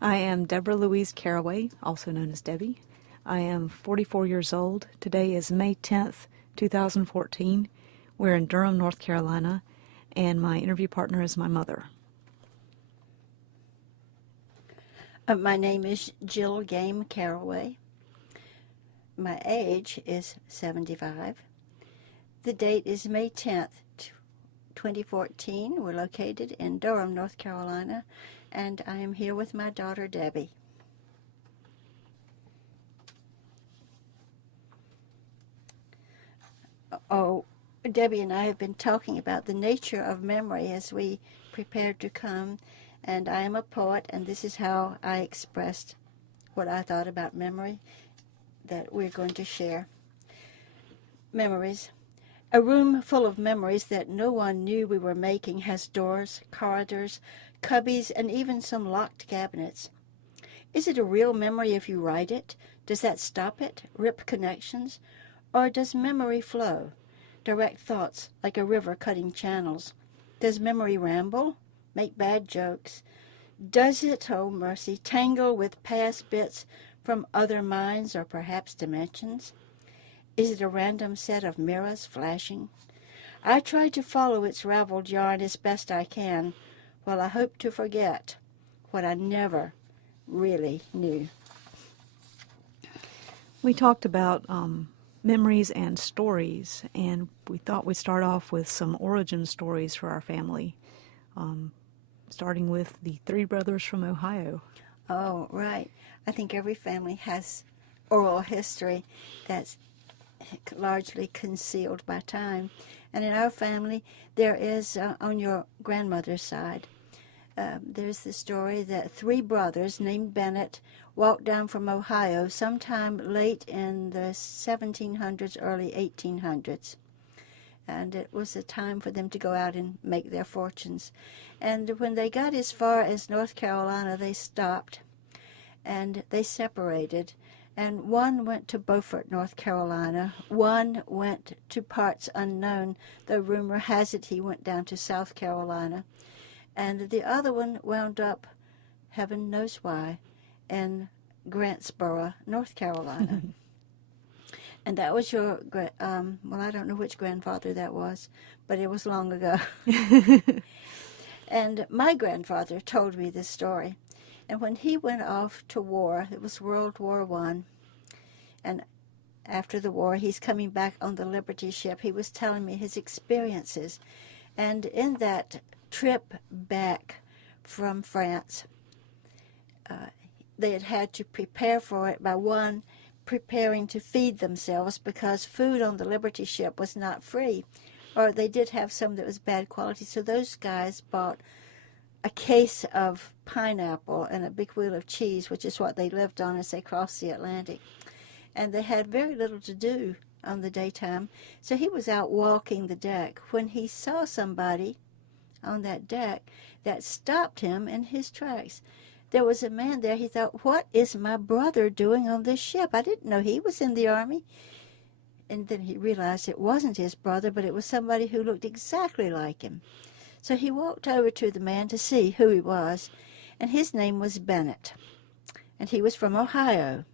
I am Deborah Louise Carraway, also known as Debbie. I am 44 years old. Today is May 10th, 2014. We're in Durham, North Carolina, and my interview partner is my mother. My name is Jill Game Carraway. My age is 75. The date is May 10th, 2014. We're located in Durham, North Carolina, and I am here with my daughter, Debbie. Debbie and I have been talking about the nature of memory as we prepared to come, and I am a poet, and this is how I expressed what I thought about memory that we're going to share. Memories. A room full of memories that no one knew we were making has doors, corridors, cubbies, and even some locked cabinets. Is it a real memory if you write it? Does that stop it, rip connections? Or does memory flow? Direct thoughts like a river cutting channels. Does memory ramble? Make bad jokes? Does it, oh mercy, tangle with past bits from other minds or perhaps dimensions? Is it a random set of mirrors flashing? I try to follow its raveled yarn as best I can, while I hope to forget what I never really knew. We talked about memories and stories, and we thought we'd start off with some origin stories for our family, starting with the three brothers from Ohio. Oh, right. I think every family has oral history that's largely concealed by time. And in our family, there is, on your grandmother's side, there's the story that three brothers named Bennett walked down from Ohio sometime late in the 1700s, early 1800s. And it was a time for them to go out and make their fortunes. And when they got as far as North Carolina, they stopped and they separated. And one went to Beaufort, North Carolina. One went to parts unknown, though rumor has it he went down to South Carolina. And the other one wound up, heaven knows why, in Grantsboro, North Carolina. And that was your, well, I don't know which grandfather that was, but it was long ago. And my grandfather told me this story. And when he went off to war, it was World War I, and after the war, he's coming back on the Liberty ship. He was telling me his experiences. And in that trip back from France, they had to prepare for it by one preparing to feed themselves because food on the Liberty ship was not free, or they did have some that was bad quality. So those guys bought a case of pineapple and a big wheel of cheese, which is what they lived on as they crossed the Atlantic. And they had very little to do on the daytime. So he was out walking the deck when he saw somebody on that deck that stopped him in his tracks. There was a man there. He thought, what is my brother doing on this ship? I didn't know he was in the Army. And then he realized it wasn't his brother, but it was somebody who looked exactly like him. So he walked over to the man to see who he was, and his name was Bennett, and he was from Ohio.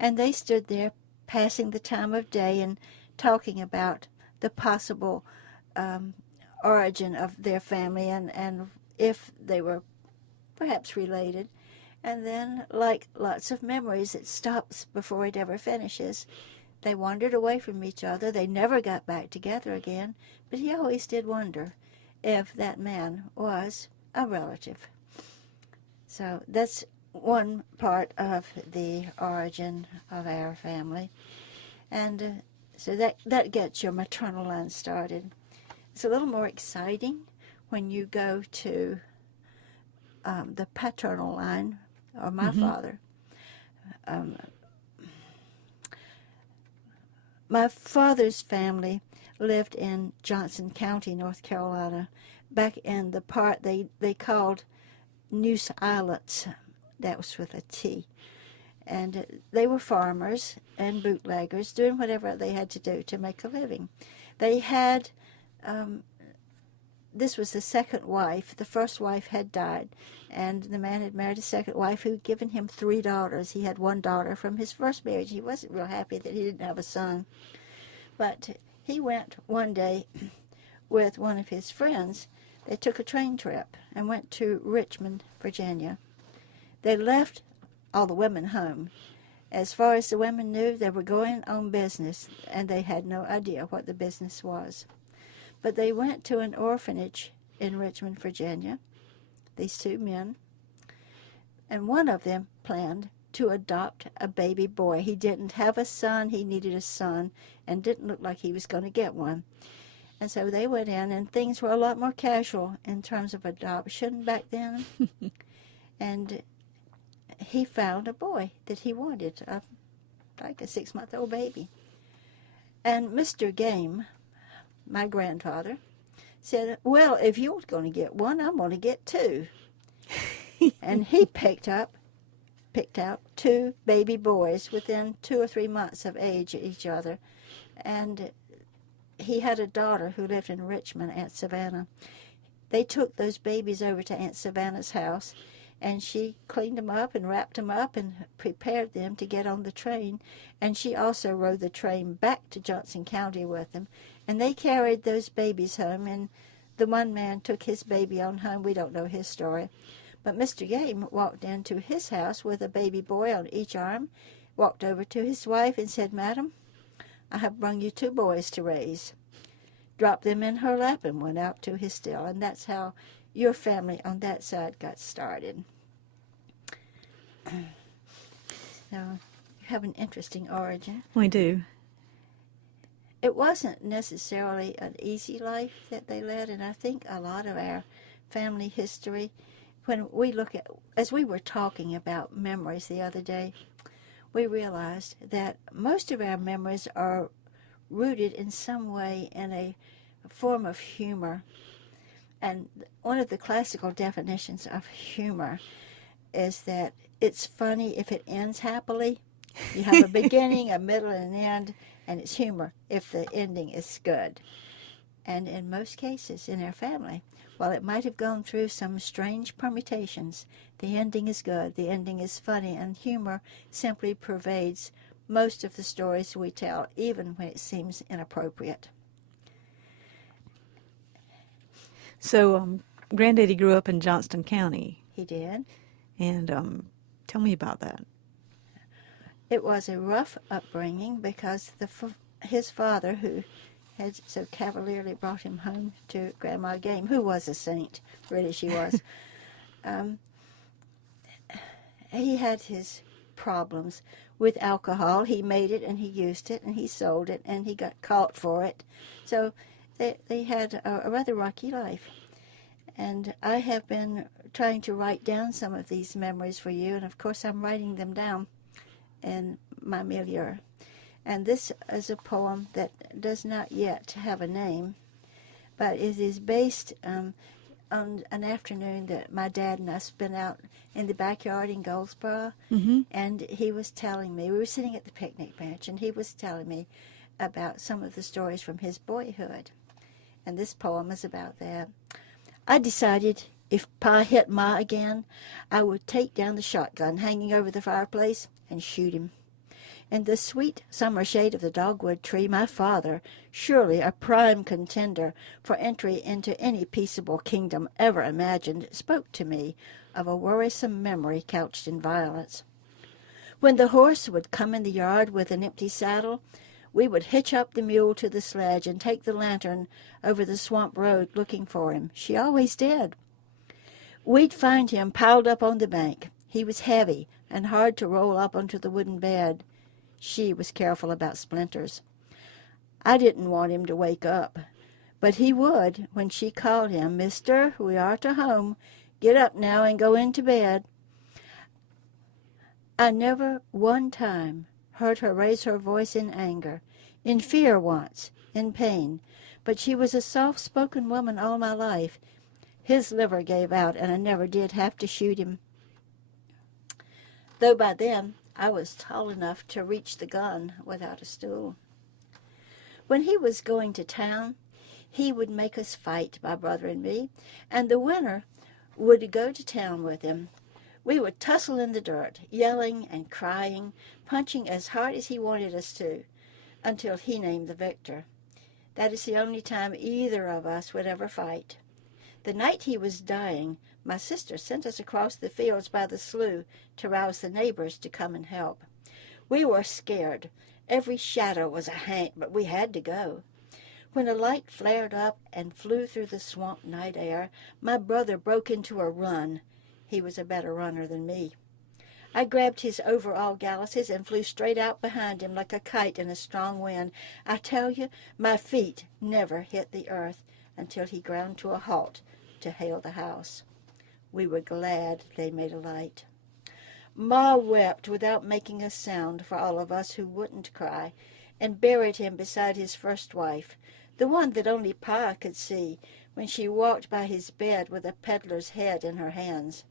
And they stood there passing the time of day and talking about the possible origin of their family and if they were perhaps related. And then, like lots of memories, it stops before it ever finishes. They wandered away from each other. They never got back together again, but he always did wonder if that man was a relative. So that's one part of the origin of our family. And so that gets your maternal line started. It's a little more exciting when you go to the paternal line, or my father. My father's family lived in Johnson County, North Carolina, back in the part they called Noose Islands. That was with a T. And they were farmers and bootleggers doing whatever they had to do to make a living. They had this was the second wife. The first wife had died, and the man had married a second wife who had given him 3 daughters. He had 1 daughter from his first marriage. He wasn't real happy that he didn't have a son. But he went one day with one of his friends. They took a train trip and went to Richmond, Virginia. They left all the women home. As far as the women knew, they were going on business, and they had no idea what the business was. But they went to an orphanage in Richmond, Virginia, these 2 men, and one of them planned to adopt a baby boy. He didn't have a son. He needed a son and didn't look like he was going to get one. And so they went in, and things were a lot more casual in terms of adoption back then. And he found a boy that he wanted, like a 6-month-old baby. And Mr. Game, my grandfather, said, well, if you're going to get one, I'm going to get 2. And he picked out 2 baby boys within 2 or 3 months of age each other. And he had a daughter who lived in Richmond, Aunt Savannah. They took those babies over to Aunt Savannah's house, and she cleaned them up and wrapped them up and prepared them to get on the train. And she also rode the train back to Johnson County with them. And they carried those babies home, and the one man took his baby on home. We don't know his story. But Mr. Game walked into his house with a baby boy on each arm, walked over to his wife and said, Madam, I have brung you 2 boys to raise. Dropped them in her lap and went out to his still. And that's how your family on that side got started. So you have an interesting origin. We do. It wasn't necessarily an easy life that they led, and I think a lot of our family history, when we look at, as we were talking about memories the other day, we realized that most of our memories are rooted in some way in a form of humor. And one of the classical definitions of humor is that it's funny if it ends happily. You have a beginning, a middle, and an end, and it's humor if the ending is good. And in most cases in our family, while it might have gone through some strange permutations, the ending is good, the ending is funny, and humor simply pervades most of the stories we tell, even when it seems inappropriate. So, Granddaddy grew up in Johnston County. He did. And tell me about that. It was a rough upbringing because his father, who had so cavalierly brought him home to Grandma Game, who was a saint, really she was, he had his problems with alcohol. He made it and he used it and he sold it and he got caught for it. So they had a rather rocky life. And I have been trying to write down some of these memories for you, and of course I'm writing them down in my milieu. And this is a poem that does not yet have a name, but it is based on an afternoon that my dad and I spent out in the backyard in Goldsboro, and he was telling me, we were sitting at the picnic bench, and he was telling me about some of the stories from his boyhood. And this poem is about that. I decided if Pa hit Ma again, I would take down the shotgun hanging over the fireplace and shoot him. In the sweet summer shade of the dogwood tree, my father, surely a prime contender for entry into any peaceable kingdom ever imagined, spoke to me of a worrisome memory couched in violence. When the horse would come in the yard with an empty saddle, we would hitch up the mule to the sledge and take the lantern over the swamp road looking for him. She always did. We'd find him piled up on the bank. He was heavy and hard to roll up onto the wooden bed. She was careful about splinters. I didn't want him to wake up, but he would when she called him, "Mister, we are to home. Get up now and go into bed." I never one time heard her raise her voice in anger, in fear once, in pain, but she was a soft-spoken woman all my life. His liver gave out, and I never did have to shoot him, though by then I was tall enough to reach the gun without a stool. When he was going to town, he would make us fight, my brother and me, and the winner would go to town with him. We would tussle in the dirt, yelling and crying, punching as hard as he wanted us to, until he named the victor. That is the only time either of us would ever fight. The night he was dying, my sister sent us across the fields by the slough to rouse the neighbors to come and help. We were scared. Every shadow was a hint, but we had to go. When a light flared up and flew through the swamp night air, my brother broke into a run. He was a better runner than me. I grabbed his overall galluses and flew straight out behind him like a kite in a strong wind. I tell you, my feet never hit the earth until he ground to a halt to hail the house. We were glad they made a light. Ma wept without making a sound for all of us who wouldn't cry, and buried him beside his first wife, the one that only Pa could see when she walked by his bed with a peddler's head in her hands.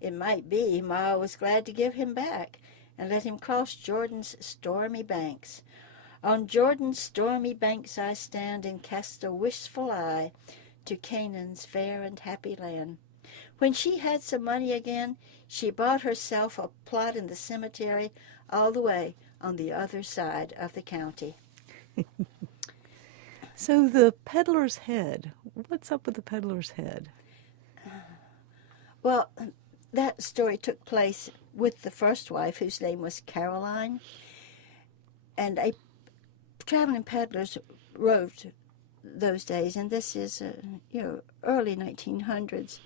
It might be Ma was glad to give him back and let him cross Jordan's stormy banks. On Jordan's stormy banks I stand and cast a wistful eye to Canaan's fair and happy land. When she had some money again, she bought herself a plot in the cemetery all the way on the other side of the county. So the peddler's head, what's up with the peddler's head? Well, that story took place with the first wife, whose name was Caroline, and traveling peddlers rode those days, and this is early 1900s,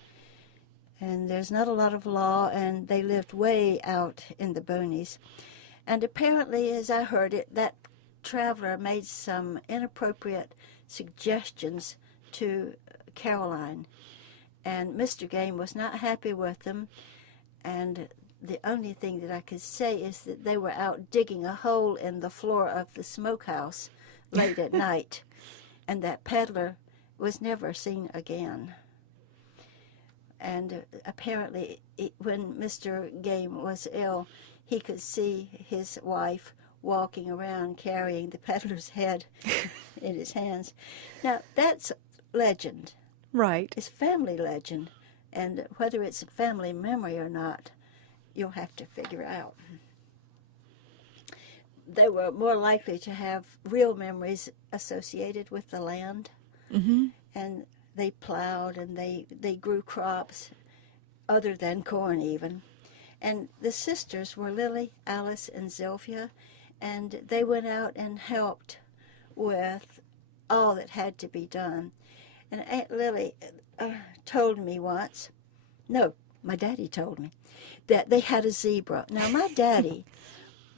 and there's not a lot of law, and they lived way out in the boonies. And apparently, as I heard it, that traveler made some inappropriate suggestions to Caroline, and Mr. Game was not happy with them, and the only thing that I could say is that they were out digging a hole in the floor of the smokehouse late at night, and that peddler was never seen again. And apparently, when Mr. Game was ill, he could see his wife walking around carrying the peddler's head in his hands. Now, that's legend. Right. It's family legend, and whether it's a family memory or not, you'll have to figure out. They were more likely to have real memories associated with the land, and they plowed and they grew crops other than corn even. And the sisters were Lily, Alice, and Zilphia, and they went out and helped with all that had to be done. And Aunt Lily told me once, no, my daddy told me, that they had a zebra. Now, my daddy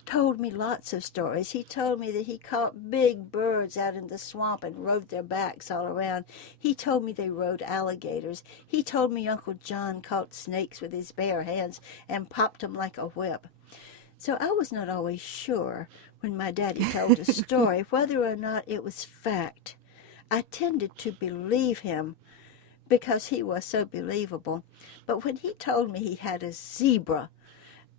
told me lots of stories. He told me that he caught big birds out in the swamp and rode their backs all around. He told me they rode alligators. He told me Uncle John caught snakes with his bare hands and popped them like a whip. So I was not always sure when my daddy told a story whether or not it was fact. I tended to believe him because he was so believable. But when he told me he had a zebra,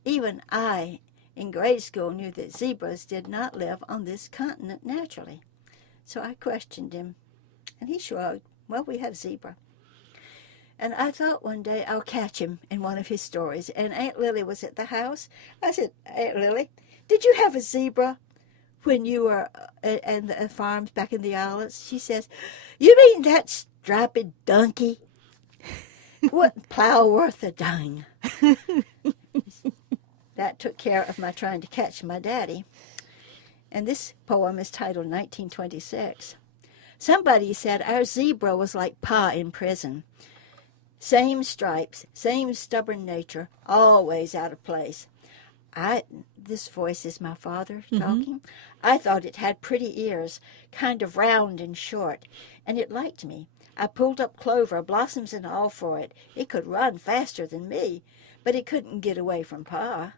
even I, in grade school, knew that zebras did not live on this continent naturally. So I questioned him, and he shrugged. Well, we have a zebra. And I thought one day I'll catch him in one of his stories. And Aunt Lily was at the house. I said, Aunt Lily, did you have a zebra when you were at the farms back in the islands? She says, you mean that striped donkey? What plow worth a dung? That took care of my trying to catch my daddy. And this poem is titled 1926. Somebody said our zebra was like Pa in prison. Same stripes, same stubborn nature, always out of place. This voice is my father talking. I thought it had pretty ears, kind of round and short, and it liked me. I pulled up clover, blossoms and all for it. It could run faster than me, but it couldn't get away from Pa.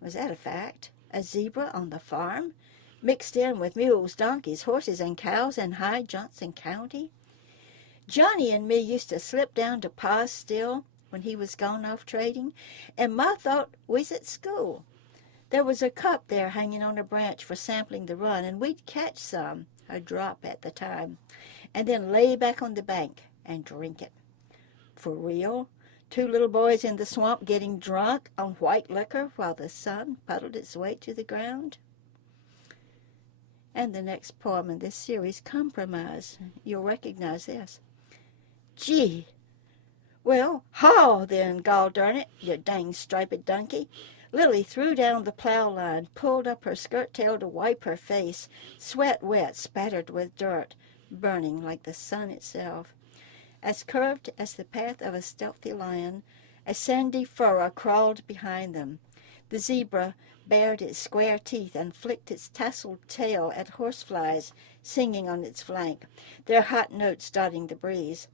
Was that a fact? A zebra on the farm? Mixed in with mules, donkeys, horses, and cows in High Johnson County? Johnny and me used to slip down to Pa's still when he was gone off trading, and Ma thought we was at school. There was a cup there hanging on a branch for sampling the run, and we'd catch some, a drop at the time. and then lay back on the bank and drink it. For real? 2 little boys in the swamp getting drunk on white liquor while the sun puddled its way to the ground? And the next poem in this series, Compromise. You'll recognize this. Gee! Well, haw then, gol darn it, you dang striped donkey. Lily threw down the plow line, pulled up her skirt tail to wipe her face, sweat wet, spattered with dirt, burning like the sun itself. As curved as the path of a stealthy lion, a sandy furrow crawled behind them. The zebra bared its square teeth and flicked its tasseled tail at horseflies singing on its flank, their hot notes dotting the breeze.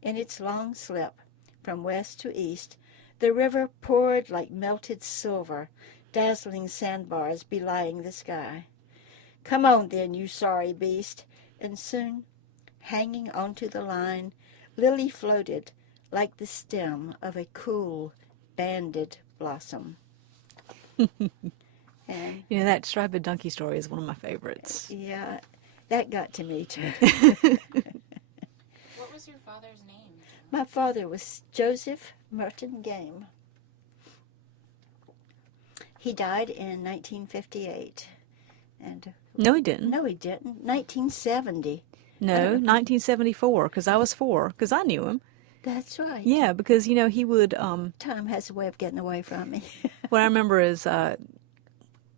In its long slip, from west to east, the river poured like melted silver, dazzling sandbars belying the sky. Come on then, you sorry beast. And soon, hanging onto the line, Lily floated like the stem of a cool, banded blossom. And, You know, that striped donkey story is one of my favorites. yeah, that got to me too. What was your father's name? My father was Joseph Merton Game. He died in 1958. And No, he didn't. no, he didn't. 1970. No, 1974, because I was 4, because I knew him. That's right. Yeah, because, you know, he would, Time has a way of getting away from me. what I remember is, I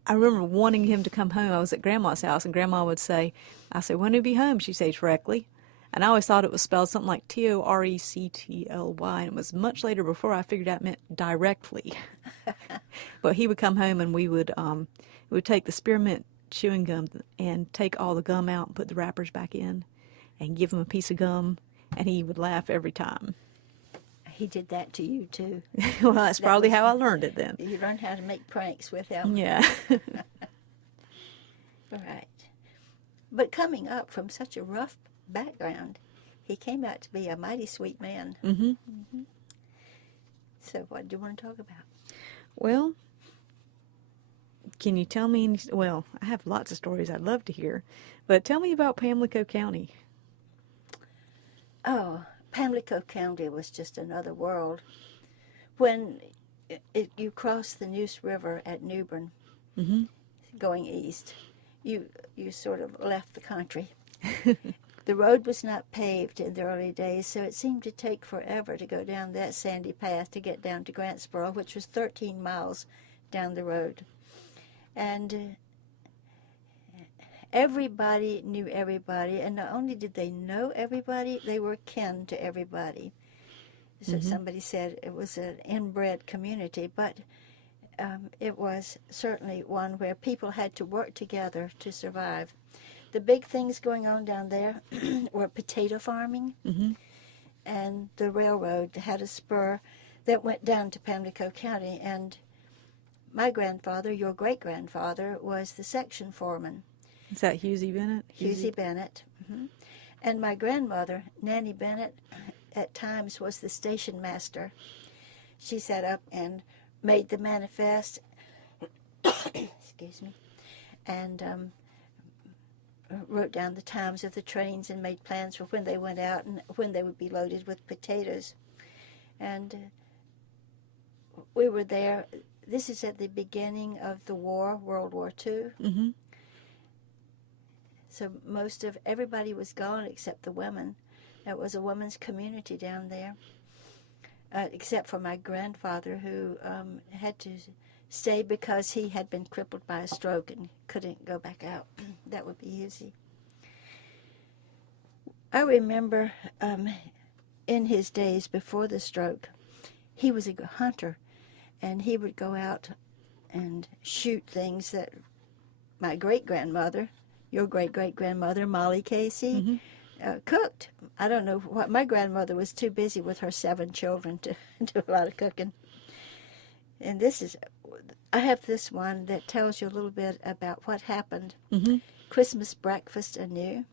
remember wanting him to come home. I was at Grandma's house, and Grandma would say, I said, when will he be home? She'd say, directly. And I always thought it was spelled something like Torectly, and it was much later before I figured out it meant directly. But he would come home, and we would take the spearmint chewing gum and take all the gum out and put the wrappers back in and give him a piece of gum, and he would laugh every time. He did that to you, too. Well, that's probably how I learned it then. You learned how to make pranks with him. Yeah. Right. But coming up from such a rough background, he came out to be a mighty sweet man. Mm-hmm. Mm-hmm. So what do you want to talk about? Well, can you tell me any, well, I have lots of stories I'd love to hear, but tell me about Pamlico County. Oh, Pamlico County was just another world. When you cross the Neuse River at New Bern, Mm-hmm. going east, you sort of left the country. The road was not paved in the early days, so it seemed to take forever to go down that sandy path to get down to Grantsboro, which was 13 miles down the road. And everybody knew everybody, and not only did they know everybody, they were kin to everybody. So Mm-hmm. somebody said it was an inbred community, but it was certainly one where people had to work together to survive. The big things going on down there were potato farming, Mm-hmm. and the railroad had a spur that went down to Pamlico County, and my grandfather, your great-grandfather, was the section foreman, Is that Husey Bennett? Husey Bennett. Mm-hmm. And my grandmother, Nanny Bennett, at times was the station master. She sat up and made the manifest, excuse me, and wrote down the times of the trains and made plans for when they went out and when they would be loaded with potatoes. And we were there. This is at the beginning of the war, World War II. Mm-hmm. So most of everybody was gone except the women. It was a women's community down there, except for my grandfather, who had to stay because he had been crippled by a stroke and couldn't go back out. That would be easy. I remember in his days before the stroke, he was a hunter, and he would go out and shoot things that my great-grandmother, your great-great-grandmother, Molly Casey, cooked. I don't know what. My grandmother was too busy with her 7 children to do a lot of cooking. And I have this one that tells you a little bit about what happened. Mm-hmm. Christmas breakfast anew.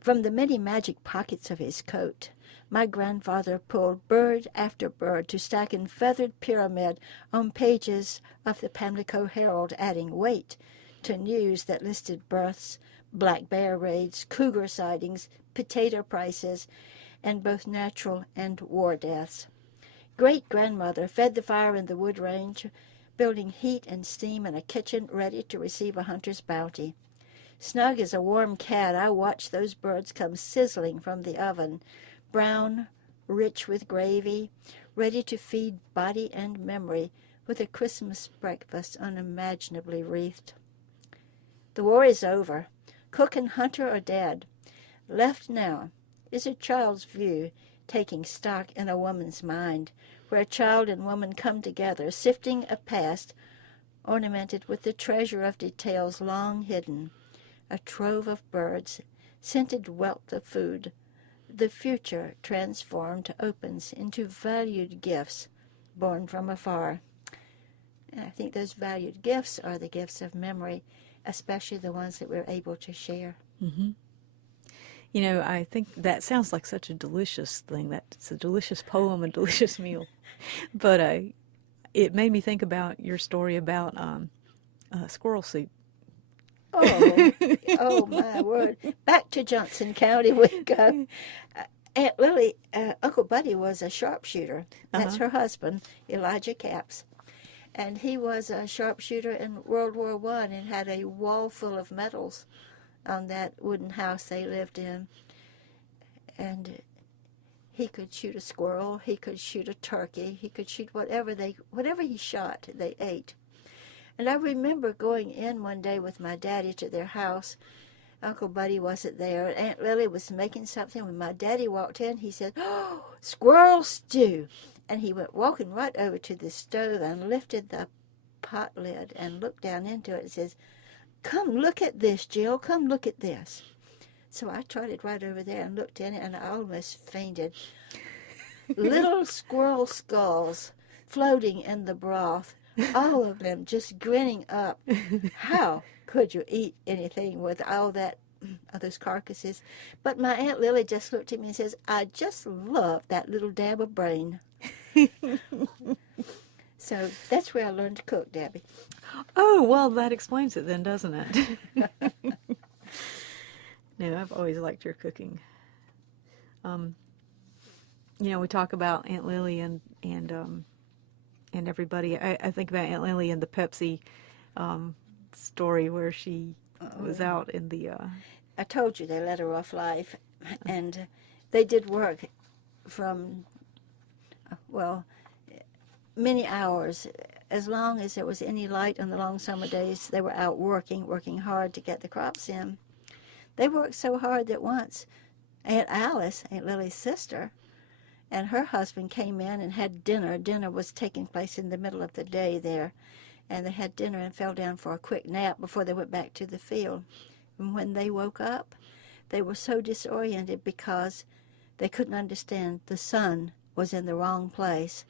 From the many magic pockets of his coat, my grandfather pulled bird after bird to stack in feathered pyramid on pages of the Pamlico Herald, adding weight to news that listed births, black bear raids, cougar sightings, potato prices, and both natural and war deaths. Great-grandmother fed the fire in the wood range, building heat and steam in a kitchen ready to receive a hunter's bounty. Snug as a warm cat, I watched those birds come sizzling from the oven, brown, rich with gravy, ready to feed body and memory with a Christmas breakfast unimaginably wreathed. The war is over. Cook and hunter are dead. Left now is a child's view, taking stock in a woman's mind, where child and woman come together, sifting a past ornamented with the treasure of details long hidden, a trove of birds, scented wealth of food. The future, transformed, opens into valued gifts born from afar. And I think those valued gifts are the gifts of memory, especially the ones that we're able to share. Mm-hmm. You know, I think that sounds like such a delicious thing. That's a delicious poem, a delicious meal. But it made me think about your story about squirrel soup. Oh my word. Back to Johnson County we go. Aunt Lily, Uncle Buddy was a sharpshooter. That's her husband, Elijah Capps. And he was a sharpshooter in World War I and had a wall full of medals on that wooden house they lived in. And he could shoot a squirrel, he could shoot a turkey, he could shoot whatever he shot, they ate. And I remember going in one day with my daddy to their house. Uncle Buddy wasn't there. Aunt Lily was making something. When my daddy walked in, he said, "Oh, squirrel stew." And he went walking right over to the stove and lifted the pot lid and looked down into it and says, "Come look at this, Jill. Come look at this." So I trotted right over there and looked in it, and I almost fainted. Little squirrel skulls floating in the broth, all of them just grinning up. How could you eat anything with all those carcasses? But my Aunt Lily just looked at me and says, "I just love that little dab of brain." So that's where I learned to cook, Debbie. Oh, well, that explains it then, doesn't it? No, I've always liked your cooking. You know, we talk about Aunt Lily and everybody. I think about Aunt Lily and the Pepsi story where she was out in the... I told you they let her off life, and they did work from, many hours. As long as there was any light on the long summer days, they were out working hard to get the crops in. They worked so hard that once Aunt Alice, Aunt Lily's sister, and her husband came in and had dinner. Dinner was taking place in the middle of the day there, and they had dinner and fell down for a quick nap before they went back to the field. And when they woke up, they were so disoriented because they couldn't understand the sun was in the wrong place,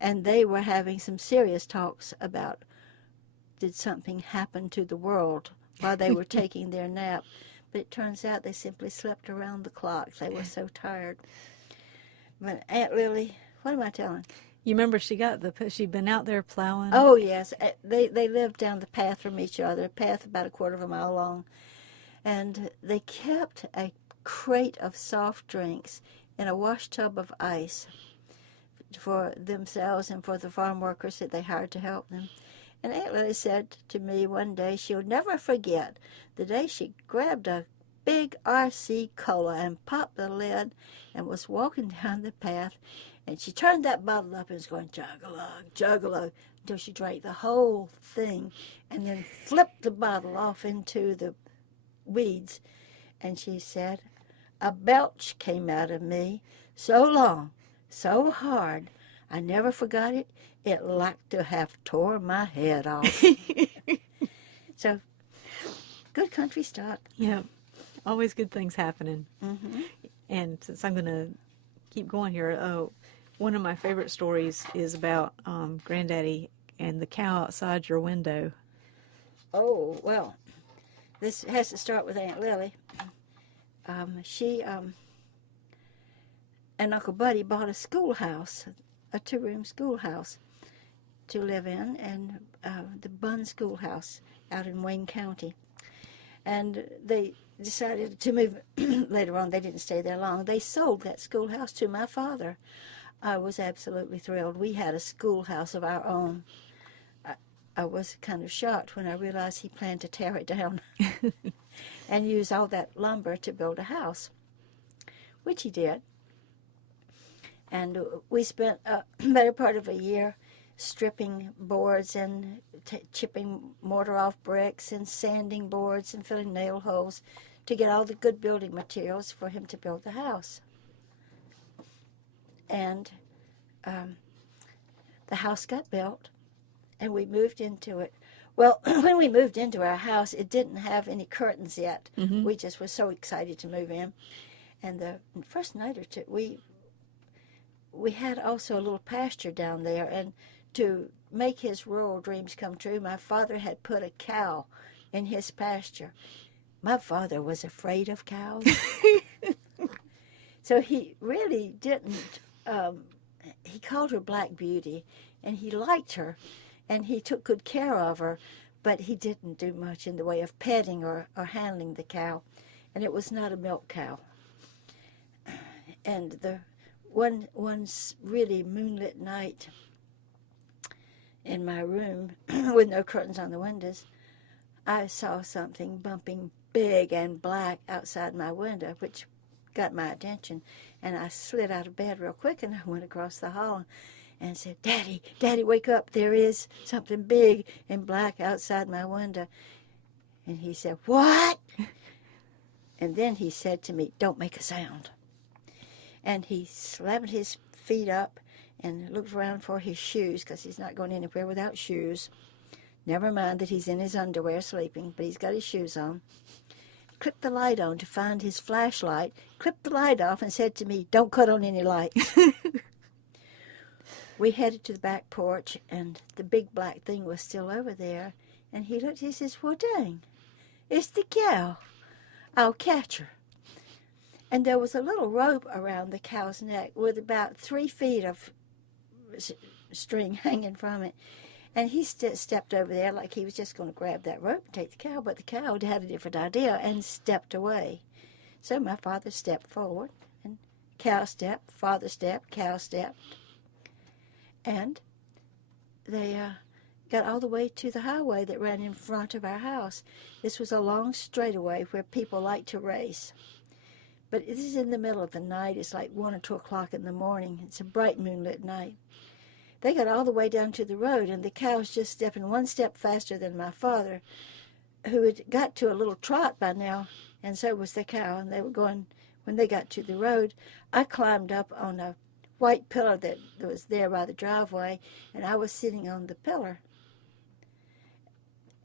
and they were having some serious talks about, did something happen to the world while they were taking their nap? But it turns out they simply slept around the clock. They were so tired. But Aunt Lily, what am I telling? You remember she'd been out there plowing? Oh, yes. They lived down the path from each other, a path about a quarter of a mile long. And they kept a crate of soft drinks in a wash tub of ice for themselves and for the farm workers that they hired to help them. And Aunt Lily said to me one day she'll never forget the day she grabbed a big RC cola and popped the lid and was walking down the path, and she turned that bottle up and was going jug-a-lug, jug-a-lug, until she drank the whole thing and then flipped the bottle off into the weeds. And she said, "A belch came out of me so long, so hard, I never forgot it. It like to have tore my head off." So, good country stock. Yeah, always good things happening. Mm-hmm. And since I'm going to keep going here, one of my favorite stories is about Granddaddy and the cow outside your window. Oh, well, this has to start with Aunt Lily. She and Uncle Buddy bought a schoolhouse, a 2-room schoolhouse to live in, and the Bunn Schoolhouse out in Wayne County. And they decided to move later on. They didn't stay there long. They sold that schoolhouse to my father. I was absolutely thrilled. We had a schoolhouse of our own. I was kind of shocked when I realized he planned to tear it down and use all that lumber to build a house, which he did. And we spent a better part of a year stripping boards and chipping mortar off bricks and sanding boards and filling nail holes to get all the good building materials for him to build the house. And the house got built, and we moved into it. Well, when we moved into our house, it didn't have any curtains yet. Mm-hmm. We just were so excited to move in. And the first night or two, we had also a little pasture down there, and to make his rural dreams come true, my father had put a cow in his pasture. My father was afraid of cows. So he really didn't, he called her Black Beauty, and he liked her, and he took good care of her, but he didn't do much in the way of petting or handling the cow, and it was not a milk cow. And the one really moonlit night in my room with no curtains on the windows, I saw something bumping big and black outside my window, which got my attention. And I slid out of bed real quick, and I went across the hall and said, Daddy, wake up. There is something big and black outside my window. And he said, what? And then he said to me, don't make a sound. And he slammed his feet up and looked around for his shoes, because he's not going anywhere without shoes. Never mind that he's in his underwear sleeping, but he's got his shoes on. Clipped the light on to find his flashlight, clipped the light off, and said to me, don't cut on any lights. We headed to the back porch, and the big black thing was still over there. And he looked, he says, well, dang, it's the cow. I'll catch her. And there was a little rope around the cow's neck with about 3 feet of string hanging from it. And he stepped over there like he was just going to grab that rope and take the cow, but the cow had a different idea and stepped away. So my father stepped forward, and cow stepped, father stepped, cow stepped. And they got all the way to the highway that ran in front of our house. This was a long straightaway where people like to race. But this is in the middle of the night. It's like 1 or 2 o'clock in the morning. It's a bright moonlit night. They got all the way down to the road, and the cow's just stepping 1 step faster than my father, who had got to a little trot by now, and so was the cow. And they were going, when they got to the road, I climbed up on a white pillar that was there by the driveway, and I was sitting on the pillar.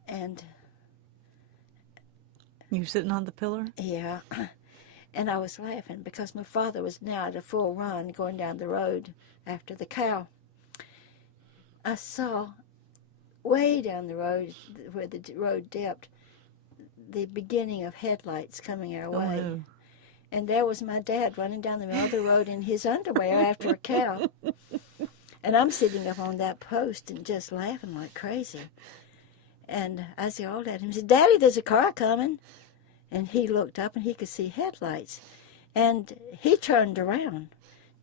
And You were sitting on the pillar? yeah, and I was laughing because my father was now at a full run going down the road after the cow. I saw way down the road where the road dipped the beginning of headlights coming our way. Oh, no. And there was my dad running down the middle of the road in his underwear after a cow. And I'm sitting up on that post and just laughing like crazy. And I yelled at him, said, Daddy, there's a car coming. And he looked up and he could see headlights. And he turned around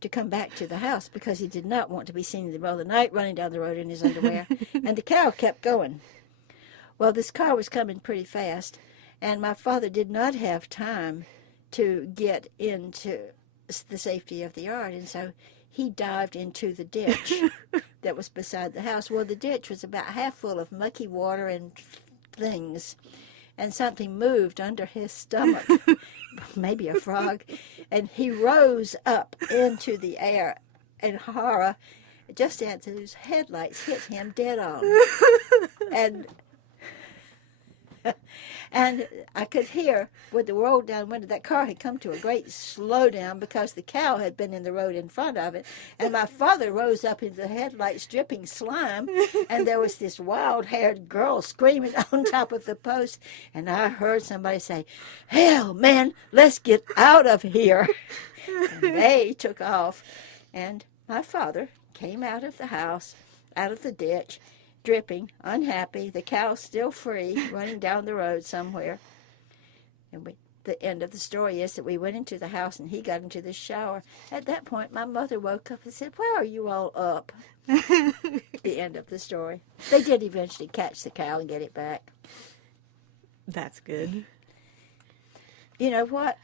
to come back to the house because he did not want to be seen in the middle of the night running down the road in his underwear. And the cow kept going. Well, this car was coming pretty fast, and my father did not have time to get into the safety of the yard, and so he dived into the ditch that was beside the house. Well, the ditch was about half full of mucky water and things, and something moved under his stomach, maybe a frog, and he rose up into the air in horror just as his headlights hit him dead on. And I could hear with the rolled down window that car had come to a great slowdown because the cow had been in the road in front of it. And my father rose up into the headlights dripping slime, and there was this wild-haired girl screaming on top of the post. And I heard somebody say, hell, man, let's get out of here. And they took off. And my father came out of the house, out of the ditch, dripping, unhappy, the cow still free, running down the road somewhere. And the end of the story is that we went into the house and he got into the shower. At that point, my mother woke up and said, "Why are you all up?" The end of the story. They did eventually catch the cow and get it back. That's good. You know what?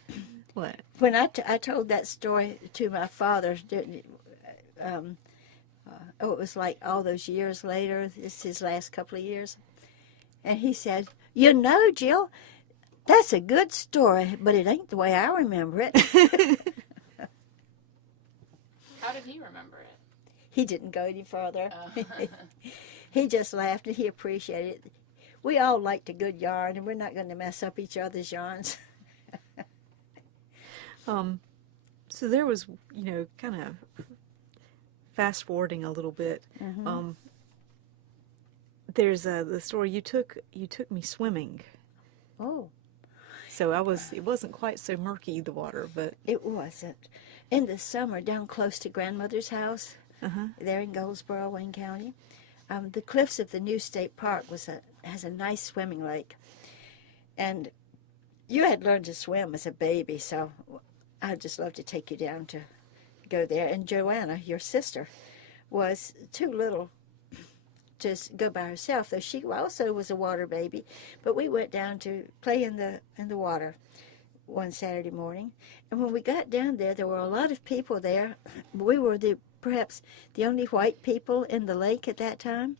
What? When I told that story to my father, it was like all those years later, it's his last couple of years, and he said, "You know, Jill, that's a good story, but it ain't the way I remember it." How did he remember it? He didn't go any further. He just laughed and he appreciated it. We all liked a good yarn, and we're not going to mess up each other's yarns. So there was, kind of fast forwarding a little bit. Mm-hmm. There's the story you took me swimming. Oh. So it wasn't quite so murky, the water, but It wasn't. In the summer, down close to grandmother's house, there in Goldsboro, Wayne County, the cliffs of the new state park has a nice swimming lake. And you had learned to swim as a baby, so I'd just love to take you down to go there. And Joanna, your sister, was too little to go by herself, though she also was a water baby. But we went down to play in the water one Saturday morning. And when we got down there, there were a lot of people there. We were perhaps the only white people in the lake at that time.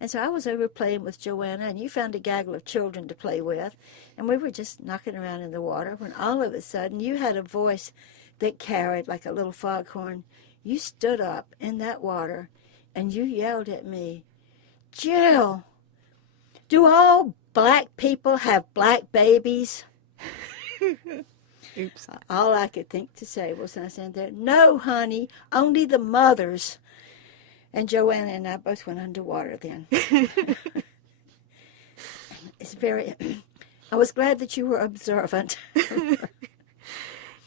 And so I was over playing with Joanna, and you found a gaggle of children to play with, and we were just knocking around in the water when all of a sudden you had a voice that carried like a little foghorn. You stood up in that water, and you yelled at me, "Jill, do all black people have black babies?" oops. All I could think to say was, I said there, "No, honey, only the mothers." And Joanna and I both went underwater then. I was glad that you were observant.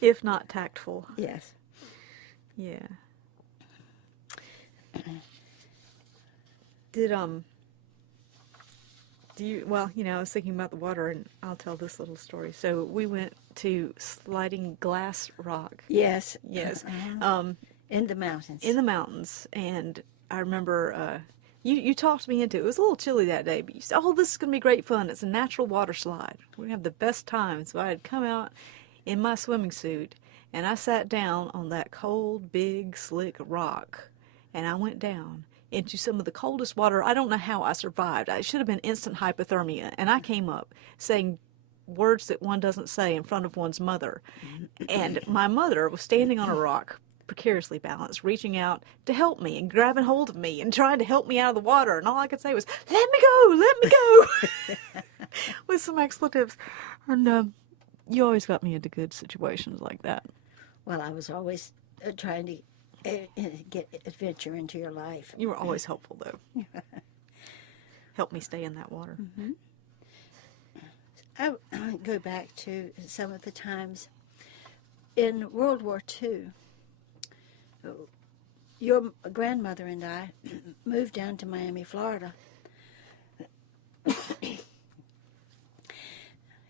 If not tactful. Yes. Yeah. I was thinking about the water, and I'll tell this little story. So we went to Sliding Glass Rock. Yes. Yes. In the mountains. In the mountains, and I remember you talked me into it. It was a little chilly that day, but you said, "Oh, this is going to be great fun. It's a natural water slide. We're going to have the best time." So I had come out in my swimming suit, and I sat down on that cold, big, slick rock, and I went down into some of the coldest water. I don't know how I survived. It should have been instant hypothermia, and I came up saying words that one doesn't say in front of one's mother. And my mother was standing on a rock, precariously balanced, reaching out to help me and grabbing hold of me and trying to help me out of the water. And all I could say was, "Let me go," with some expletives. And you always got me into good situations like that. Well, I was always trying to get adventure into your life. You were always helpful, though. Help me stay in that water. Mm-hmm. I go back to some of the times in World War II. Your grandmother and I moved down to Miami, Florida.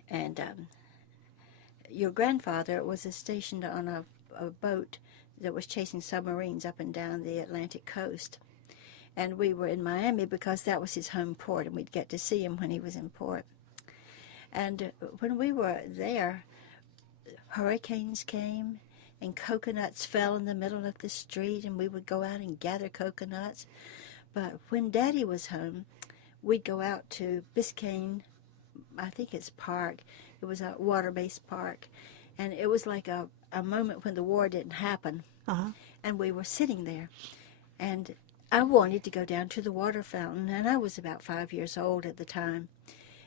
And your grandfather was stationed on a boat that was chasing submarines up and down the Atlantic coast. And we were in Miami because that was his home port, and we'd get to see him when he was in port. And when we were there, hurricanes came, and coconuts fell in the middle of the street, and we would go out and gather coconuts. But when Daddy was home, we'd go out to Biscayne, I think it's park. It was a water-based park. And it was like a moment when the war didn't happen. And we were sitting there. And I wanted to go down to the water fountain, and I was about 5 years old at the time.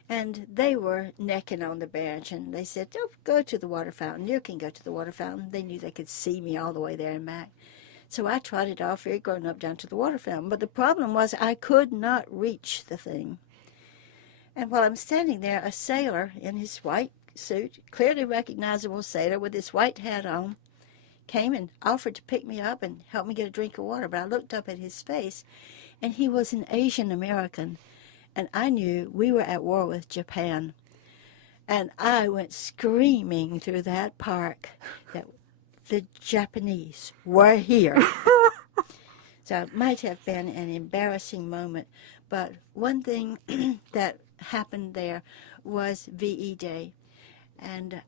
And they were necking on the bench, and they said, "Oh, go to the water fountain. You can go to the water fountain." They knew they could see me all the way there and back. So I trotted off, very grown up, down to the water fountain. But the problem was I could not reach the thing. And while I'm standing there, a sailor in his white suit, clearly recognizable sailor with his white hat on, came and offered to pick me up and help me get a drink of water. But I looked up at his face, and he was an Asian American. And I knew we were at war with Japan. And I went screaming through that park that the Japanese were here. So it might have been an embarrassing moment, but one thing that happened there was VE Day, and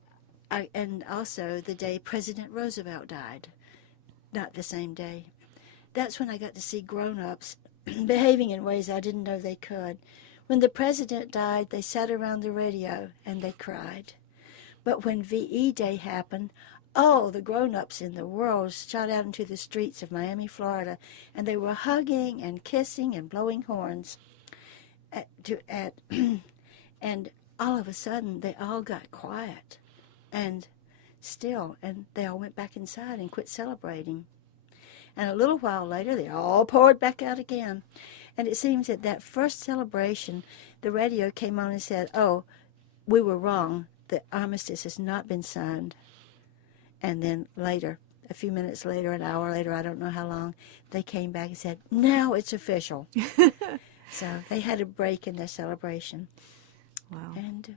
also the day President Roosevelt died, not the same day. That's when I got to see grown-ups behaving in ways I didn't know they could. When the president died, they sat around the radio and they cried. But when VE Day happened, all the grown-ups in the world shot out into the streets of Miami, Florida, and they were hugging and kissing and blowing horns. And all of a sudden, they all got quiet and still, and they all went back inside and quit celebrating. And a little while later, they all poured back out again. And it seems that that first celebration, the radio came on and said, "Oh, we were wrong. The armistice has not been signed." And then later, a few minutes later, an hour later, I don't know how long, they came back and said, "Now it's official." So they had a break in their celebration. Wow. And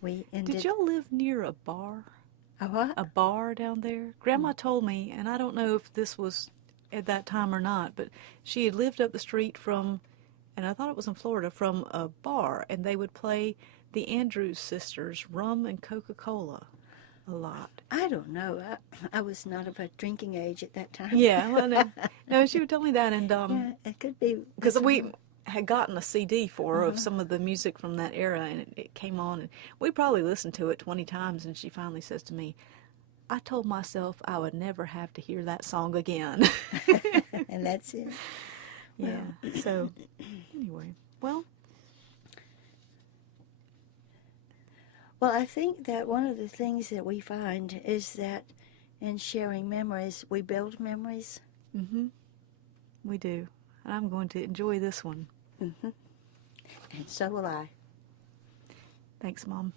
we ended. Did y'all live near a bar? A what? A bar down there? Grandma told me, and I don't know if this was at that time or not, but she had lived up the street from, and I thought it was in Florida, from a bar, and they would play the Andrews Sisters, Rum and Coca-Cola, a lot. I don't know. I was not of a drinking age at that time. Yeah, well, no, she would tell me that, and Yeah, it could be. because we had gotten a CD for her of some of the music from that era, and it came on, and we probably listened to it 20 times, and she finally says to me, "I told myself I would never have to hear that song again." And that's it. Yeah, so anyway, well, I think that one of the things that we find is that in sharing memories, we build memories. we do, and I'm going to enjoy this one. And so will I. Thanks, Mom.